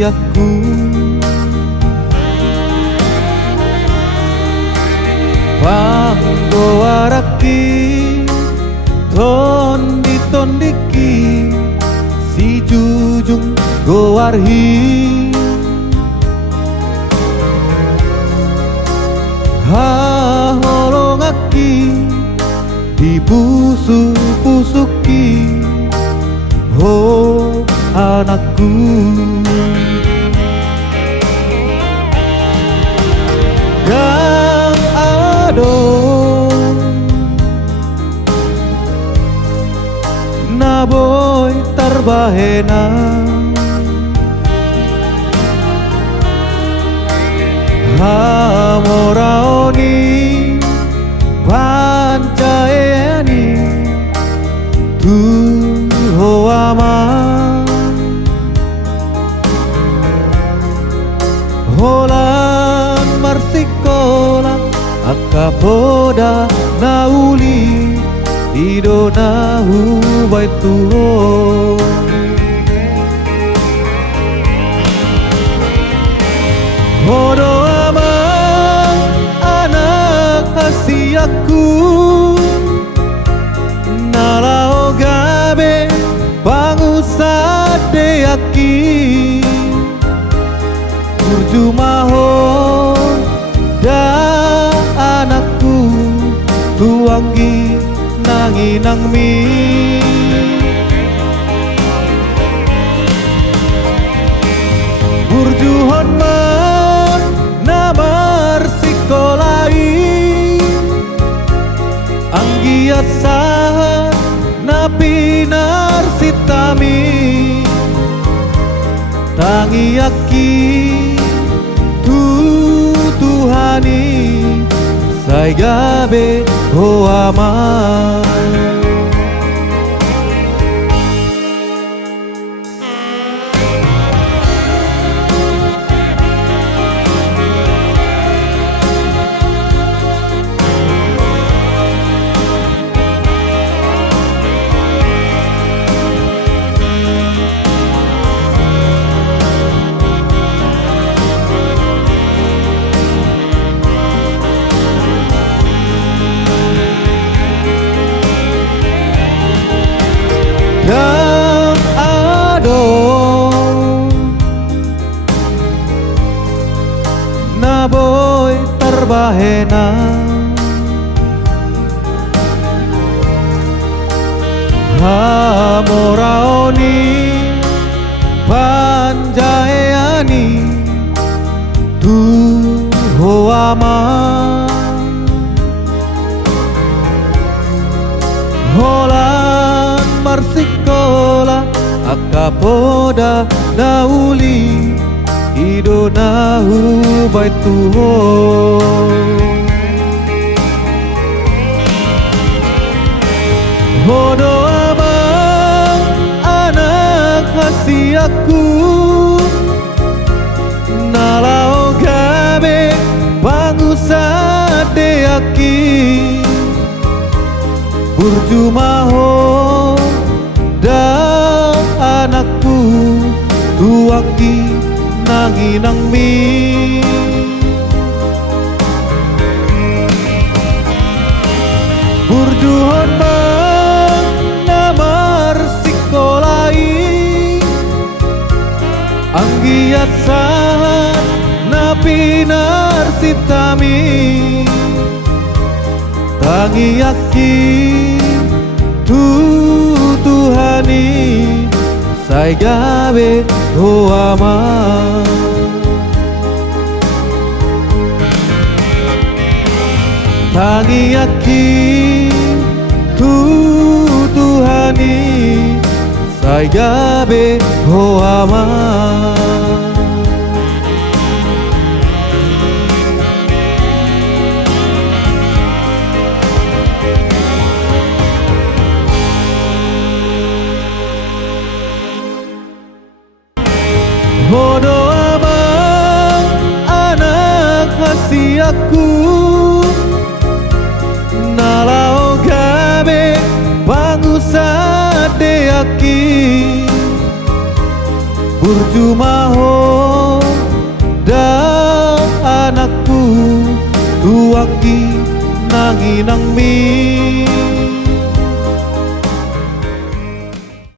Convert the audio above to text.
Aku panggowaraki tondiki si jujung gowarhi holongaki dipusu-pusuki oh anakku. Gang adon naboy tarbahena hamoraoni pancaeni tuhoama holan marsikola akapoda nauli idonahu baituho hodo amang anak kasih aku nalao gabe bangusade aki Urjumaho da anakku tuanggi nanginang mi Burjuhon man namar sikolai anggiat sahat napinar sitami tangi aki Tuhani sai gabe ho aman Gang adon naboy tarbahena hamoraoni panjaeani tuhoama holan marsikola akapoda nauli idonahu baituho hodo amang anak kasih aku nalao gabe bangusade aki Urjumaho da anakku tuanggi nanginang mi Burjuhon man namar sikolai anggiat sahat napinar sitami tangi aki Tuhani sai gabe ho aman tangi aki Tuhani saigabe hoama Hono amang anak hasiaku Nalau gabe bangusa deaki Burjumaho da anakku Tuaki nanginang mi